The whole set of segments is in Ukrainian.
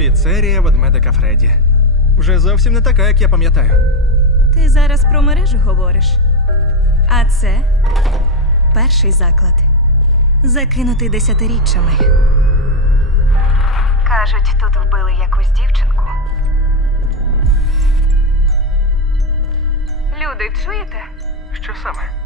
Піцерія ведмедика Фредді. Вже зовсім не така, як я пам'ятаю. Ти зараз про мережу говориш. А це перший заклад. Закинутий десятиріччями. Кажуть, тут вбили якусь дівчинку. Люди, чуєте? Що саме?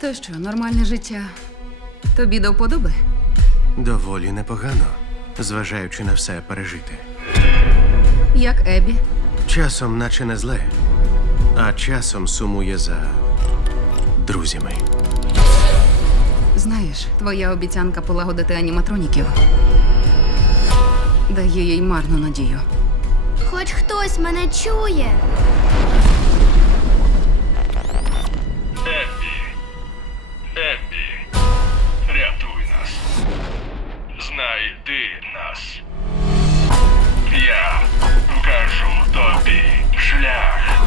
То що, нормальне життя тобі до вподоби? Доволі непогано, зважаючи на все пережити. Як Ебі? Часом, наче не зле, а часом сумує за друзями. Знаєш, твоя обіцянка полагодити аніматроніків дає їй марну надію. Хоч хтось мене чує. час. Я покажу тобі шлях.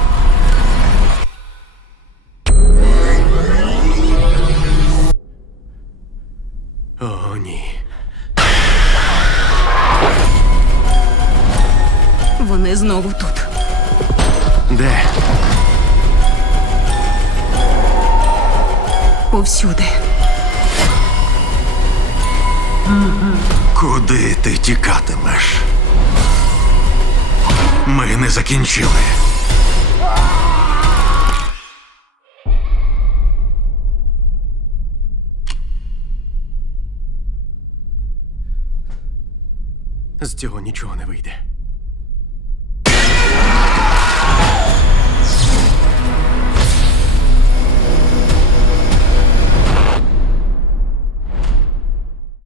О, ні. Вони знову тут. Де? Повсюди. Mm-hmm. Куди ти тікатимеш? Ми не закінчили. З цього нічого не вийде.